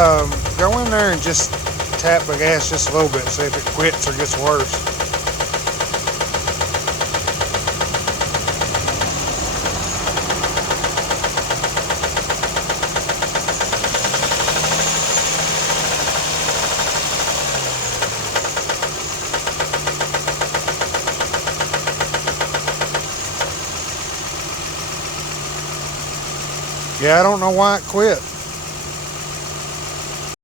Go in there and just tap the gas just a little bit, see if it quits or gets worse. Yeah, I don't know why it quit.